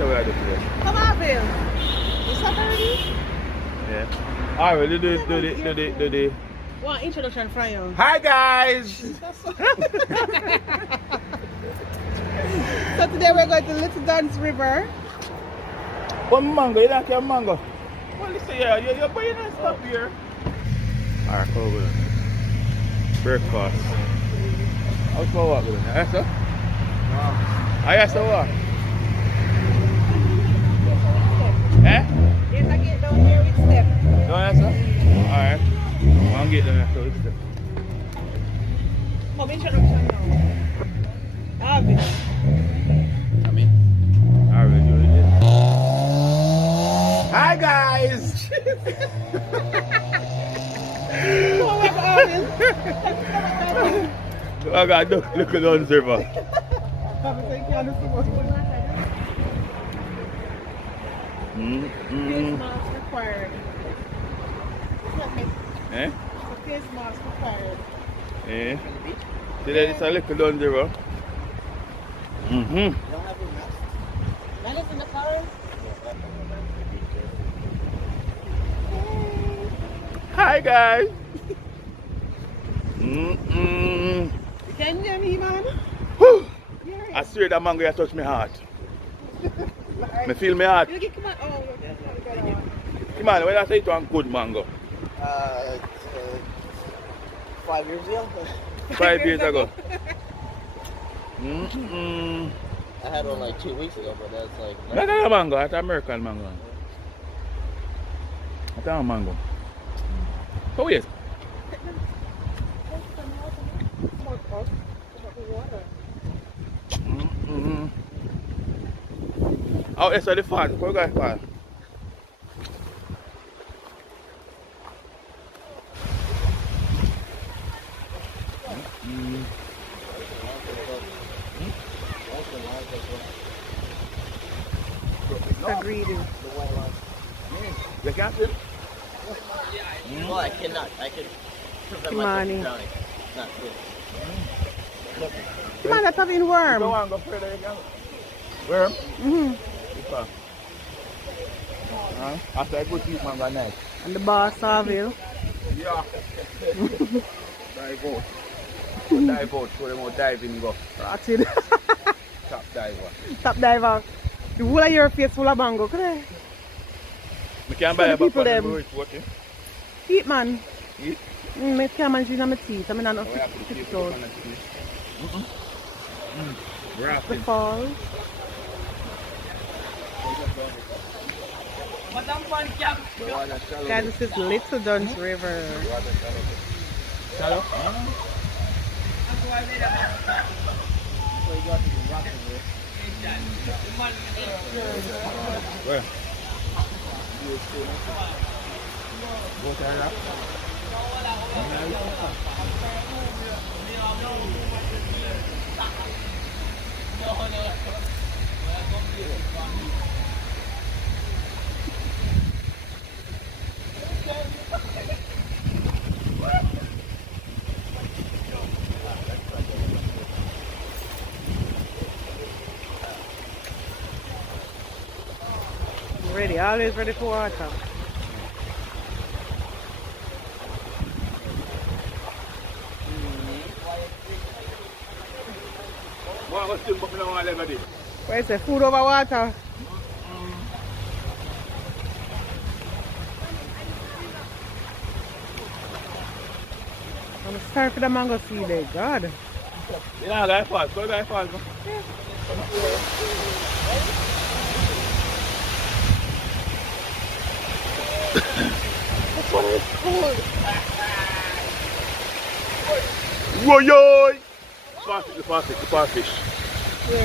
say what I do today. Come on, Bill. You stop already? Yeah. Alright, do the. One introduction from you. Hi guys! So today we're going to Little Dunn's River. One mango, you don't care mango. Well, listen, you're buying that stuff here. Alright, come over there. Breakfast. How's my walk with it? Yes, sir? Ah, yes, sir, what? Eh? Yes, I get down here with step. No, yes, sir? Alright. I'll get them after with step. Come introduction now. Harvey. I mean, I already do it. Hi guys! I got look at Dunn's River. Face mask required. Eh? Face mask required. Eh? See that it's a little Dunn's River. That is in the car. Hi guys! You can hear me, man? I swear that mango you touch my heart. I feel my heart. Come on. Oh, Come on, when I say it was good mango. 5 years ago. 5 years ago. I had one like 2 weeks ago, but that's like. That's not a mango, that's American mango. That's a mango. So yes. Oh, it's the fall. Go guys fall. Agreed. You can't swim? Well, I cannot. I can prevent myself Money. from drowning. Not good. Come on, that's having worm. Go on, go further. You can. Worm? After I go to eat mango night. And the boss Saville. Yeah. Dive out. Dive out, so they won't dive in go. Rotted. Top diver. Top diver. The whole of your face full of mango. Could I? I can't So buy the a back people on the them- road, okay? Eat, man. Eat? I can't manage in my teeth. I mean, I'm not Oh, yeah, put the fit cable out. on the tree. The Rafting. fall. The water shallow. Guys, this is Little Dunn's River. Shallow? Where? Go to that? Ready, always ready for water. What's still bumping on my leg? Where's the food over water? I'm sorry for the mango seed there, God. Yeah, guy fast. Go guy fast. This one is cool. Whoa, yo! Fast fish. Yeah.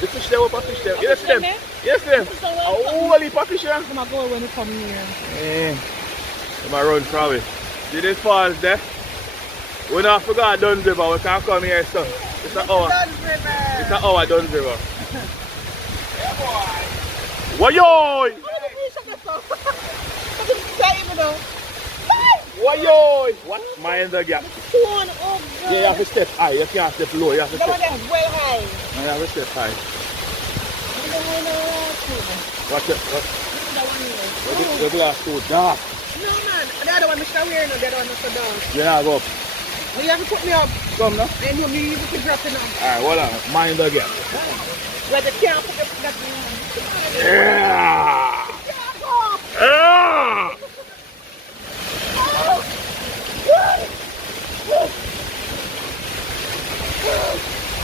The fish there, what fish there? Yes, them. Yes, them. Oh, holy fish there. I'm gonna go when you come here. Yeah. Come on, run from it. See this falls there? We not forgot Dunn's River. We can't come here, so it's an hour. It's an hour Dunn's River. Whoa, yo! Whoa, yo! What? Mind the gap. Yeah, you have to step high. You can't step low. You have to step. Well high. You have to step high. Watch it. What? The glass too dark. No, man. The other one, Mr. Weir, no, the other one is so down. You not go up. You have to put me up. Come now. And you need to drop it now. Alright, hold on. Mind again. Like the can't put that in. Yeah. Ah.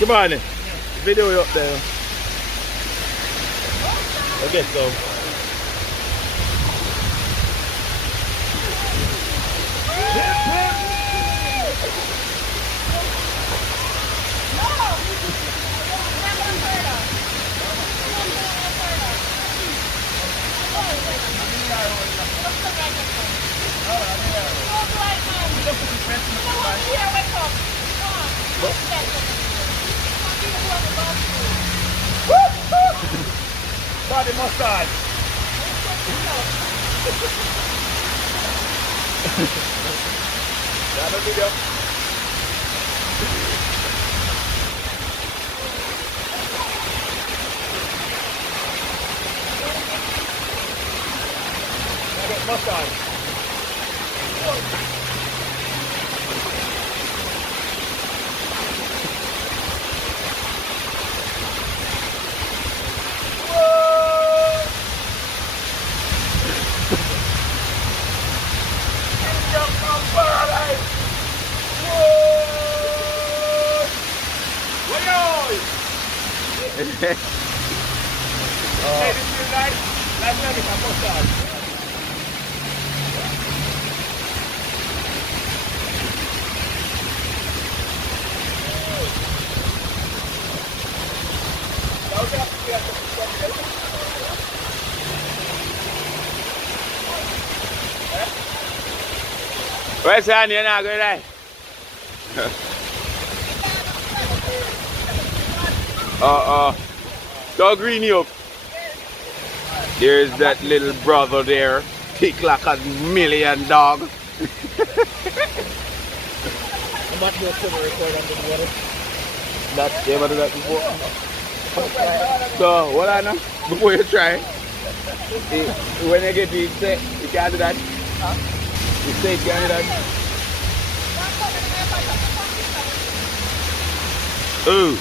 Come on, video you up there. Okay, so. Body massage. Got a video. Massage. Hey, this is like a massage. Where's Annie? You're not going there. Don't green you up. There's that little brother there. Thick like a million dog. That's ever done that before. So what I know before you try, when you get it set, you can't do that. You say you can't do that. Ooh.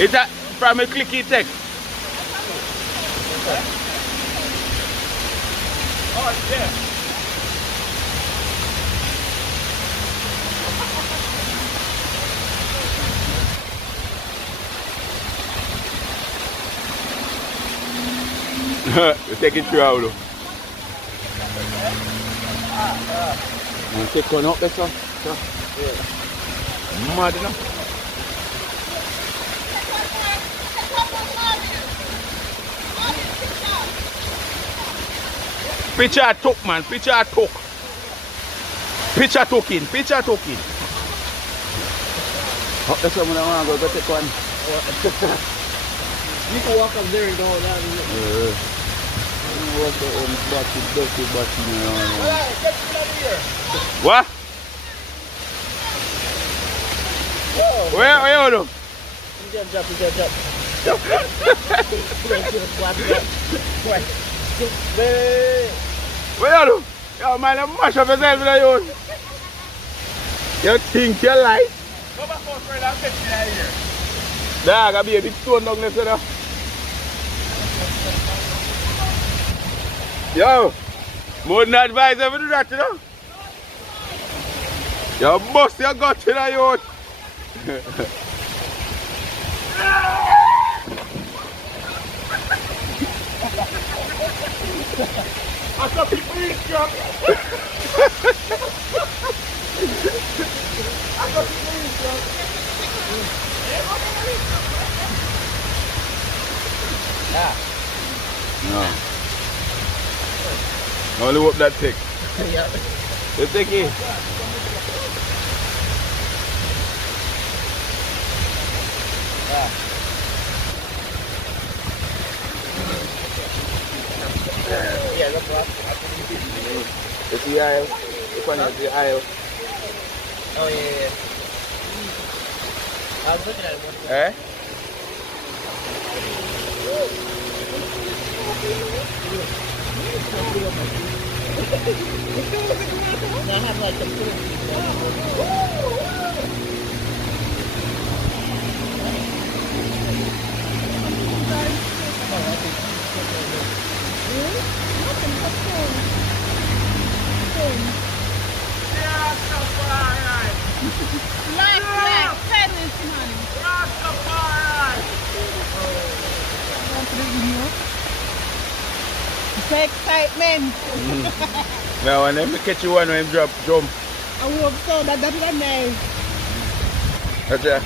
Is that from a clicky text? Oh, yeah. You take it through out. You take one up there, sir. Mad enough. Picture talk, man. Picture talk. Picture talking. Picture talking. Oh, that's what I want to go take one. You can walk up there and go down. What? Where are you? Jump. Where are you? Yo, man, you mash up yourself with you. You think you like? Go back out for that picture here. Dog, I'll be a big stone down there, sir. Yo, wouldn't advise you to do that, you know? You bust your gut in a youth. I saw people eat jump. I saw people eat jump. No. Only whoop that tick. Yeah. The ticky. Yeah, that's right. You see how one at the aisle. Oh, yeah. I was looking at it. Eh? I have like some food. It's excitement. Now, when them catch you one when him jump. I hope so. That's what nice. That's it.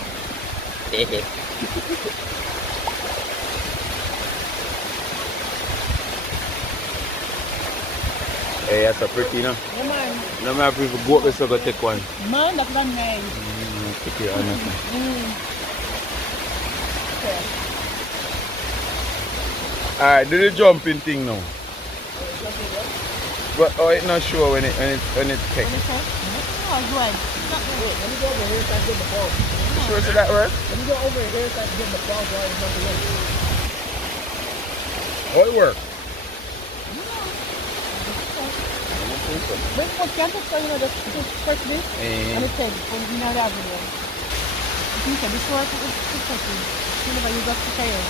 Hey, that's a pretty, you know. Yeah, man. No matter if you go up, so go take one. Man, that's what nice. Take it, honestly. Okay. Alright, do the jumping thing now. But oh, it's not sure when it takes. Oh, good. Let me go over here so I can get the ball. Sure, so that work? Let me go over here so I can get the ball so I can jump in. How it work? But what can't just just press this and it takes when you know that video. You can this work with pressing. Whenever you got to fail.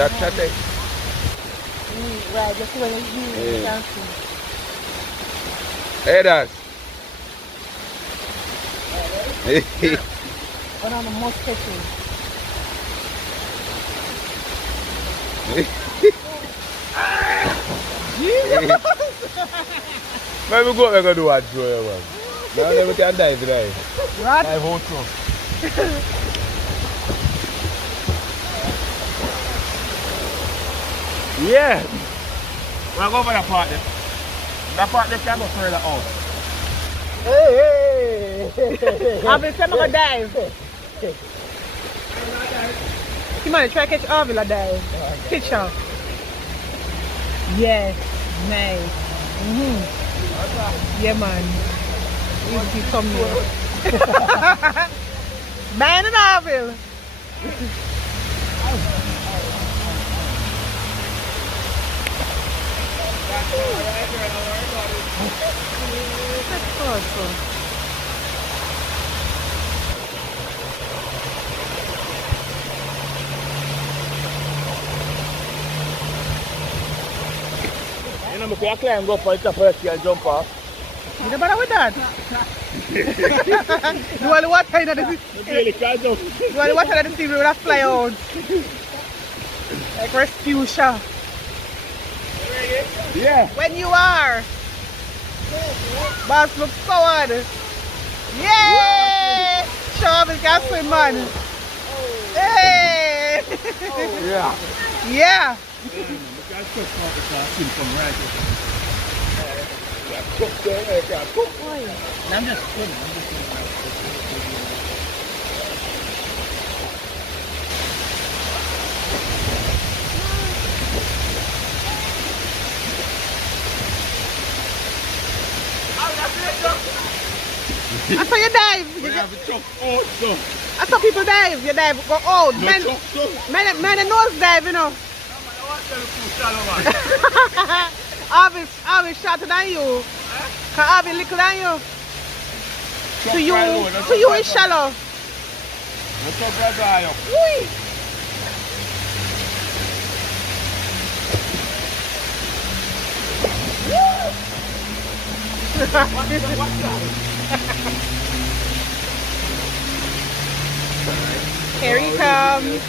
That take. Right, just when you can see. Hey, that. One on the most catching. Maybe go and do what throw you, man. Now never can dive today. Right? Dive out through. Yeah. We'll go over that part there. That part there can go further out. Hey! I've been saying I'm gonna dive. Come on, try to catch Arville a dive. Picture. Yes, nice. Yeah, man. You come here. Man and Arville. That's awesome. You know, if you climb up on top of the jump off. You don't bother with that? You want the water in the sea? Really can't jump. You want the water in the sea, we will have fly out. Like rescue shot. Yeah. When you are. Boss, look forward. Yay! Show up and can swim, man. Hey! Yeah. Yeah. I'm just kidding. I saw you dive. I saw people dive. You dive. Go out. Men and nose dive, you know. I'll be shorter than you. Cause I'll be little than you. To you it's shallow. Whee. Here he comes.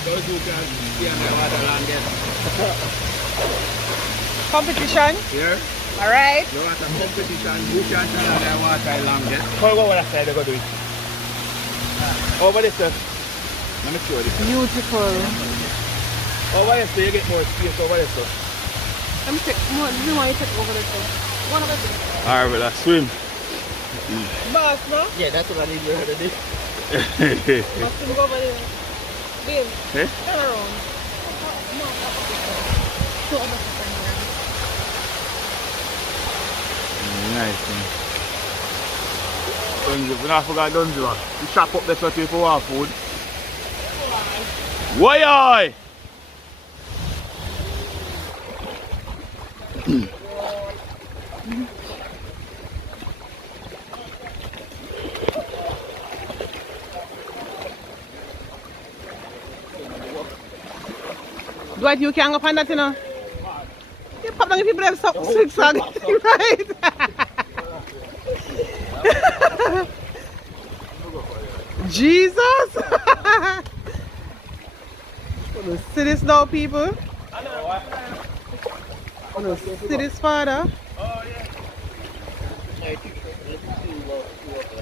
Competition? Here. Alright. You want a competition, who can tell her their water longest? Go over that side, they go do it. Over this side. Let me show you this. Beautiful. Over this side, you get more space over this side. Let me take more. Do you want to take over this one? One of us. Alright, well, let's swim. Boss, no? Yeah, that's what I need you to do. Must we go over there? Babe, Eh? turn around. No, two other people. Nice, man. Dunzy, we not forgot Dunzy, man. We shop up there so if you want food. Why? Dwight, you can't go up on that, you know. You pop down the people have something sweet song, right? Jesus! See this now, people? See this, Father? Oh, yeah.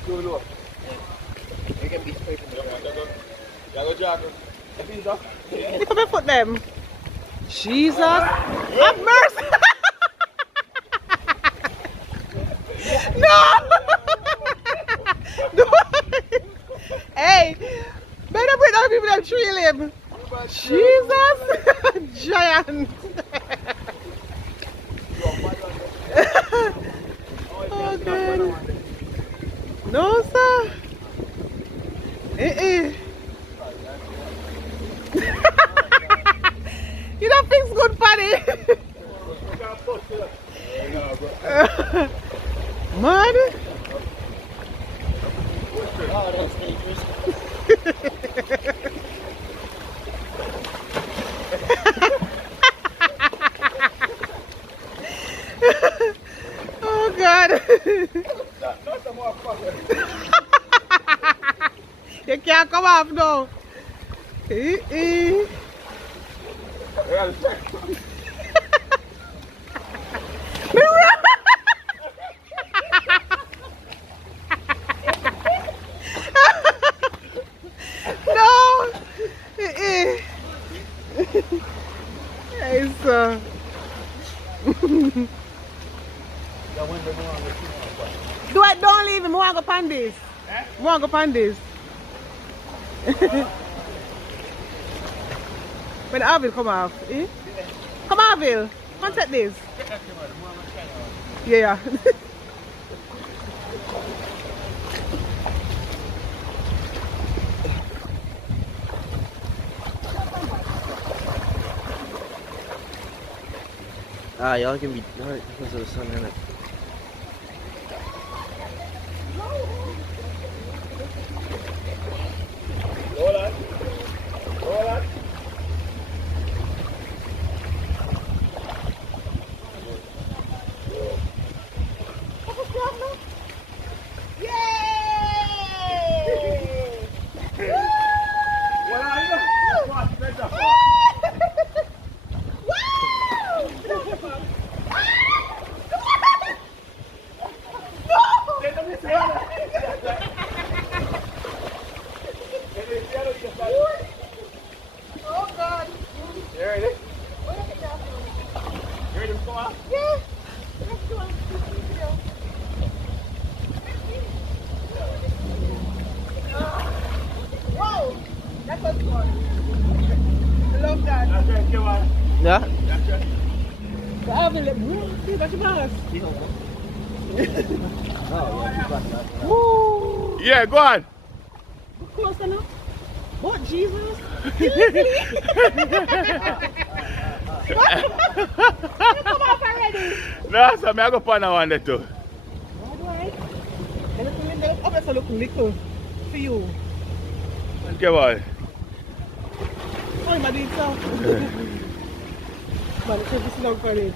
Too low. You can be straight in the ground. Lift up your foot, them. Jesus! Have mercy! No! No! Hey! Better bring other people that trail him. Jesus! Giant! Oh, God. No, sir. You don't fix good funny. Mud? Oh, that's dangerous. Oh, God. You can't come off now. No. Hey, sir. Don't leave him. I want to go pan this. I want to go pan this. When Arville come off, eh? Come Arville, come take this. Yeah. Ah, y'all can be dark because of the sun in it. Oh, God. You ready? You ready to come out? Yeah. Let's go. Wow. That was fun. I love that. That's right, come on. Yeah? That's right. The Arville, see, that's your house. Woo. Yeah, go on. Close enough. What, Jesus? You come off already. No, so I go pan one there too. All right. And look in the up, that's a look little for you. Come on. Oh, my dear self. Man, it's just long for it.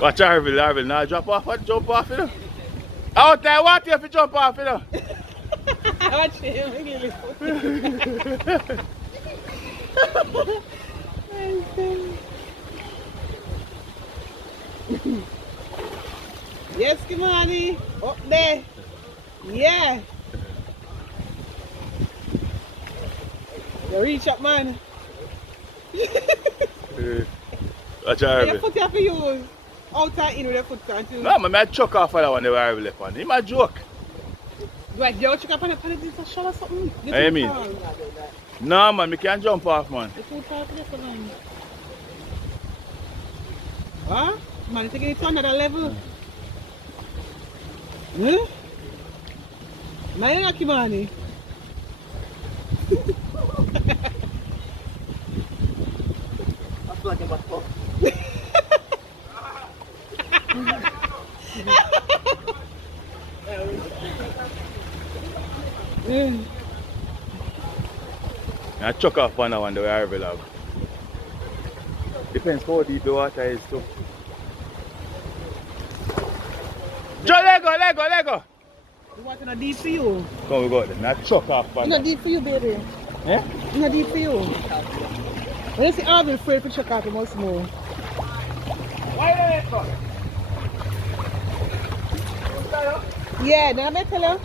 Watch Arville, now jump off, you know? Out there, what if you jump off, you know? Watch him, really. Yes, Kimani. Up there. Yeah. You reach up, man. Watch Your Arville. foot you have to use. Out and in with your foot can't you? No, man, I chuck off of that one, they were Arville upon. He might joke. Right, you chuck up on it, this a shell or something? I mean. No, man, I can't jump off, man. The too tall for this one. Huh? Man, you're taking it to another level. Huh? Mine na Kimani. I feel like I'm about to fall. I chuck off on that one the way I log. Depends how deep the water is too. Joe, Lego! The water not deep for you. Come we go then. I chuck off on It's not deep for you, baby. Eh? It's not deep for you. When you see all the afraid to check out, you must know. Why don't you come? Yeah, then I tell you.